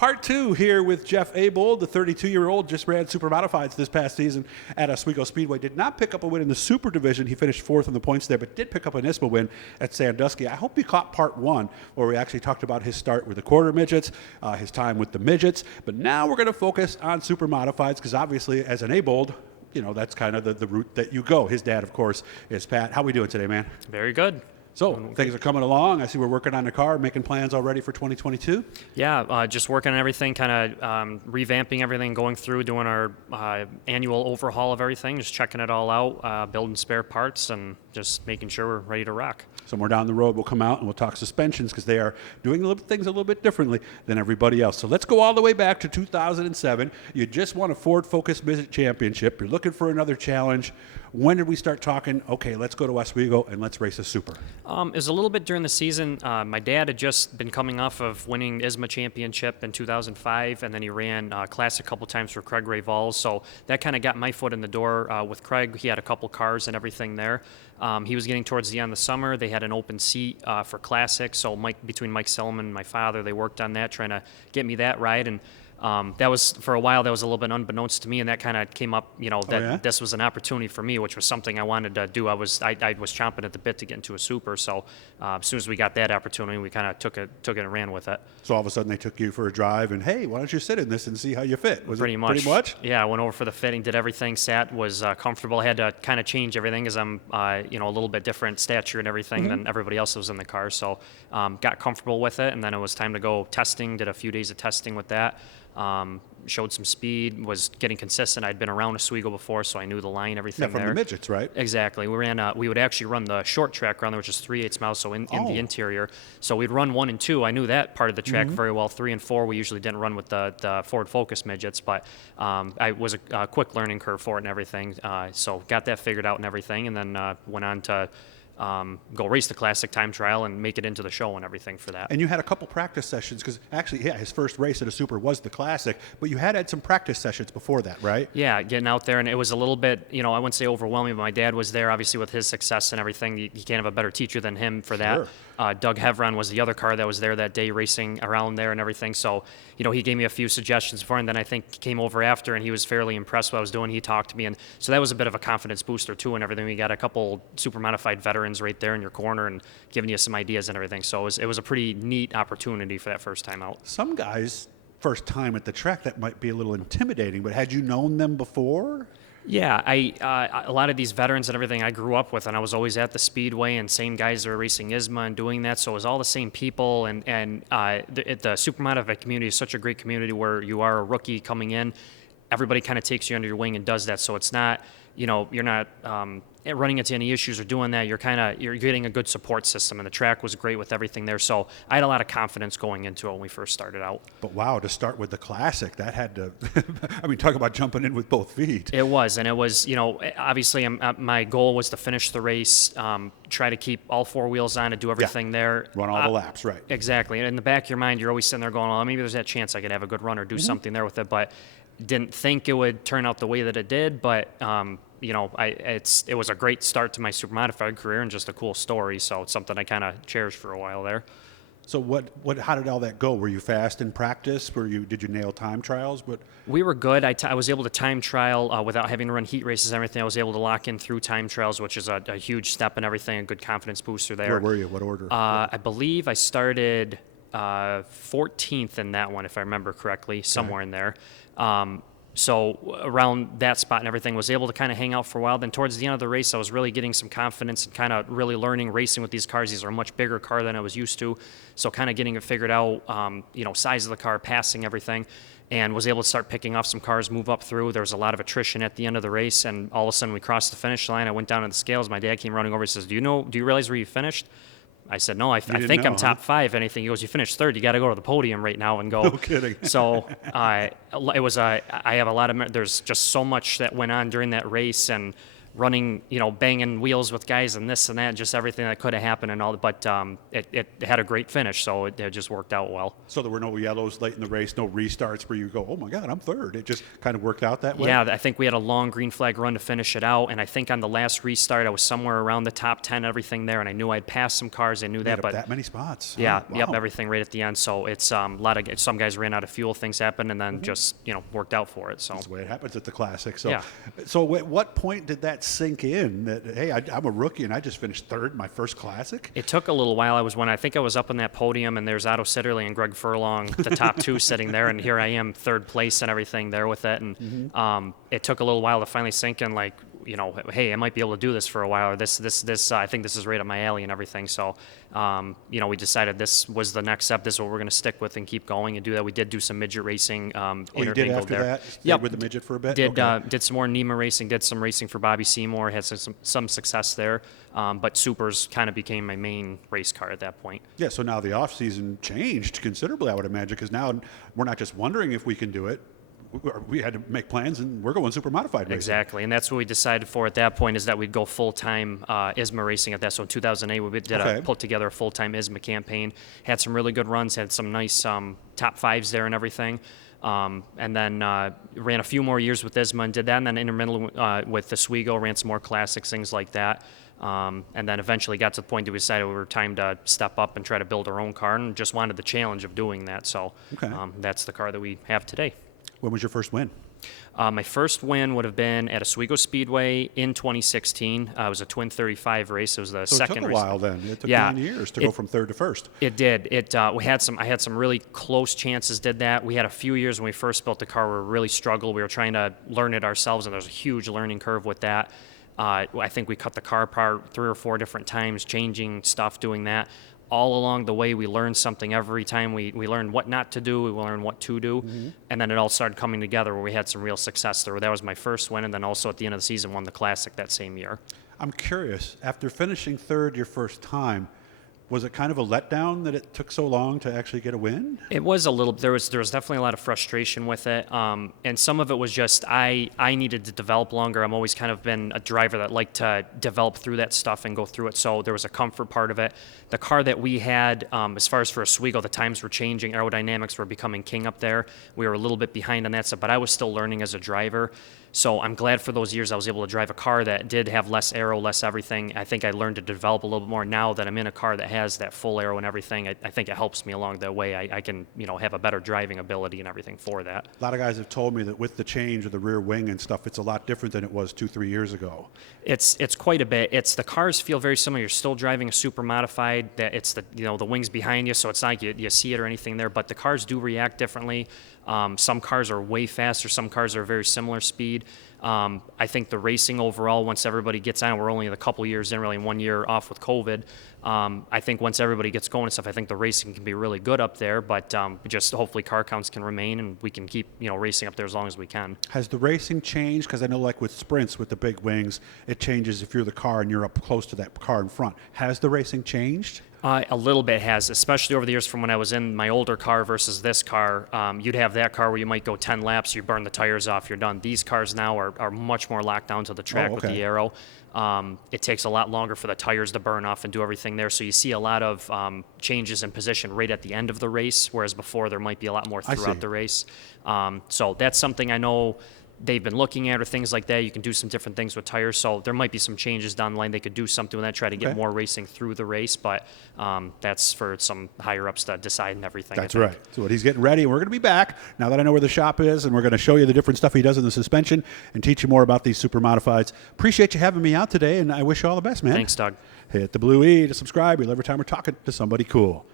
Part two here with Jeff Abold, the 32-year-old, just ran Supermodifieds this past season at Oswego Speedway. Did not pick up a win in the Super Division. He finished fourth in the points there, but did pick up an ISMA win at Sandusky. I hope you caught part one, where we actually talked about his start with the quarter midgets, his time with the midgets. But now we're going to focus on Supermodifieds, because obviously, as an Abold, you know, that's kind of the route that you go. His dad, of course, is Pat. How we doing today, man? Very good. So things are coming along. I see we're working on the car, making plans already for 2022. Yeah, just working on everything, kind of revamping everything, going through, doing our annual overhaul of everything, just checking it all out, building spare parts, and just making sure we're ready to rock. Somewhere down the road, we'll come out and we'll talk suspensions, because they are doing things a little bit differently than everybody else. So let's go all the way back to 2007. You just won a Ford Focus Midget Championship. You're looking for another challenge. When did we start talking, okay, let's go to Oswego and let's race a Super? It was a little bit during the season. My dad had just been coming off of winning ISMA Championship in 2005, and then he ran Classic a couple times for Craig Ray Vols. So that kind of got my foot in the door with Craig. He had a couple cars and everything there. He was getting towards the end of the summer. They had an open seat for Classic, so between Mike Selman and my father, they worked on that, trying to get me that ride. And that was, for a while, that was a little bit unbeknownst to me, and that kind of came up, you know, that this was an opportunity for me, which was something I wanted to do. I was chomping at the bit to get into a Super, so as soon as we got that opportunity, we kind of took it and ran with it. So all of a sudden they took you for a drive, and hey, why don't you sit in this and see how you fit? Was pretty it much. Pretty much? Yeah, I went over for the fitting, did everything, sat, was comfortable. I had to kind of change everything, because I'm, you know, a little bit different stature and everything than everybody else that was in the car, so got comfortable with it, and then it was time to go testing, did a few days of testing with that. Showed some speed, was getting consistent. I'd been around Oswego before, so I knew the line, everything from there. The midgets, right? Exactly. We would actually run the short track around there, which is 3/8 miles, so in the interior. So we'd run 1 and 2. I knew that part of the track very well. 3 and 4, we usually didn't run with the Ford Focus midgets, but I was a quick learning curve for it and everything. So got that figured out and everything, and then went on to go race the Classic time trial and make it into the show and everything for that. And you had a couple practice sessions, because actually, yeah, his first race at a Super was the Classic, but you had some practice sessions before that, right? Yeah, getting out there, and it was a little bit, you know, I wouldn't say overwhelming, but my dad was there, obviously, with his success and everything. You can't have a better teacher than him for that. Doug Hevron was the other car that was there that day racing around there and everything. So, you know, he gave me a few suggestions before, and then I think he came over after, and he was fairly impressed with what I was doing. He talked to me, and so that was a bit of a confidence booster too and everything. We got a couple super modified veterans right there in your corner and giving you some ideas and everything. So it was a pretty neat opportunity for that first time out. Some guys, first time at the track, that might be a little intimidating, but had you known them before? Yeah, a lot of these veterans and everything I grew up with, and I was always at the Speedway, and same guys that were racing ISMA and doing that, so it was all the same people, and the Super Modified community is such a great community where you are a rookie coming in, everybody kind of takes you under your wing and does that, so it's not, you know, you're not running into any issues or doing that. You're getting a good support system, and the track was great with everything there. So I had a lot of confidence going into it when we first started out. But wow, to start with the Classic, that had to, I mean, talk about jumping in with both feet. It was, and it was, you know, obviously my goal was to finish the race, try to keep all 4 wheels on and do everything there. Run all the laps, right. Exactly. And in the back of your mind, you're always sitting there going, well, maybe there's that chance I could have a good run or do something there with it, but didn't think it would turn out the way that it did, but you know, it was a great start to my super modified career and just a cool story. So it's something I kind of cherished for a while there. So how did all that go? Were you fast in practice? Did you nail time trials? We were good. I was able to time trial without having to run heat races and everything. I was able to lock in through time trials, which is a huge step and everything, a good confidence booster there. Where were you? What order? I believe I started 14th in that one, if I remember correctly, somewhere in there. So around that spot and everything, was able to kind of hang out for a while. Then towards the end of the race, I was really getting some confidence and kind of really learning racing with these cars. These are a much bigger car than I was used to. So kind of getting it figured out, you know, size of the car, passing everything, and was able to start picking off some cars, move up through. There was a lot of attrition at the end of the race, and all of a sudden we crossed the finish line. I went down to the scales. My dad came running over and says, do you realize where you finished? I said, no, I think I'm top 5. Anything. He goes, you finished 3rd. You got to go to the podium right now and go. No kidding. So I have a lot of, there's just so much that went on during that race, and running, banging wheels with guys and this and that, just everything that could have happened and all. But it had a great finish, so it just worked out well. So there were no yellows late in the race, no restarts where you go, oh my God, I'm third. It just kind of worked out that way? Yeah, I think we had a long green flag run to finish it out, and I think on the last restart I was somewhere around the top 10, everything there, and I knew I'd passed some cars. I knew that, but that many spots. yeah, Oh, yep, wow. everything right at the end. So it's some guys ran out of fuel, things happened, and then just worked out for it. So That's the way it happens at the Classic. So, Yeah. so at what point did that sink in that, hey, I'm a rookie and I just finished third in my first Classic? it took a little while. I think I was up on that podium, and there's Otto Sitterly and Greg Furlong, the top two, sitting there, and here I am, third place and everything there with it. And it took a little while to finally sink in, like, hey, I might be able to do this for a while, or this, I think this is right up my alley and everything. So, we decided this was the next step. This is what we're going to stick with and keep going and do that. We did do some midget racing. Oh, you did intermingled after there. that? Stayed Yep. with the midget for a bit? Did Okay. did some more NEMA racing, did some racing for Bobby Seymour, had some success there. But Supers kind of became my main race car at that point. Yeah, so now the off season changed considerably, I would imagine, because now we're not just wondering if we can do it. We had to make plans, and we're going super modified racing. Exactly, and that's what we decided for at that point, is that we'd go full-time ISMA racing at that. So in 2008, we did put together a full-time ISMA campaign, had some really good runs, had some nice top fives there and everything. And then ran a few more years with ISMA and did that, and then intermittent with the Oswego, ran some more classics, things like that. And then eventually got to the point that we decided we were time to step up and try to build our own car, and just wanted the challenge of doing that. So that's the car that we have today. When was your first win? My first win would have been at Oswego Speedway in 2016. It was a Twin 35 race. It was the So second it took a race. while then. It took Yeah. 9 years to go from third to first. It did. I had some really close chances. Did that. We had a few years when we first built the car where we really struggled. We were trying to learn it ourselves, and there's a huge learning curve with that. I think we cut the car apart 3 or 4 different times, changing stuff, doing that. All along the way, we learned something every time. We learned what not to do, we learned what to do, and then it all started coming together where we had some real success there. That was my first win, and then also at the end of the season won the Classic that same year. I'm curious, after finishing third your first time, was it kind of a letdown that it took so long to actually get a win? It was a little. There was definitely a lot of frustration with it, and some of it was just I needed to develop longer. I'm always kind of been a driver that liked to develop through that stuff and go through it. So there was a comfort part of it. The car that we had, as far as for Oswego, the times were changing. Aerodynamics were becoming king up there. We were a little bit behind on that stuff, but I was still learning as a driver. So I'm glad for those years I was able to drive a car that did have less aero, less everything. I think I learned to develop a little bit more now that I'm in a car that has that full aero and everything. I think it helps me along the way. I can have a better driving ability and everything for that. A lot of guys have told me that with the change of the rear wing and stuff, it's a lot different than it was 2-3 years ago. It's quite a bit. The cars feel very similar. You're still driving a super modified. That it's the wings behind you, so it's not like you see it or anything there. But the cars do react differently. Some cars are way faster. Some cars are very similar speed. I think the racing overall, once everybody gets on, we're only a couple years in, really 1 year off with COVID. I think once everybody gets going and stuff, I think the racing can be really good up there, but just hopefully car counts can remain and we can keep racing up there as long as we can. Has the racing changed? Because I know like with sprints, with the big wings, it changes if you're the car and you're up close to that car in front. Has the racing changed? A little bit has, especially over the years from when I was in my older car versus this car. You'd have that car where you might go 10 laps, you burn the tires off, you're done. These cars now are much more locked down to the track with the aero. It takes a lot longer for the tires to burn off and do everything there. So you see a lot of changes in position right at the end of the race, whereas before there might be a lot more throughout the race. So that's something I know they've been looking at, or things like that. You can do some different things with tires, so there might be some changes down the line. They could do something with that, try to get more racing through the race, but that's for some higher-ups to decide and everything. That's right. So he's getting ready, and we're going to be back now that I know where the shop is, and we're going to show you the different stuff he does in the suspension and teach you more about these super modifieds. Appreciate you having me out today, and I wish you all the best, man. Thanks, Doug. Hit the blue E to subscribe. We love every time we're talking to somebody cool.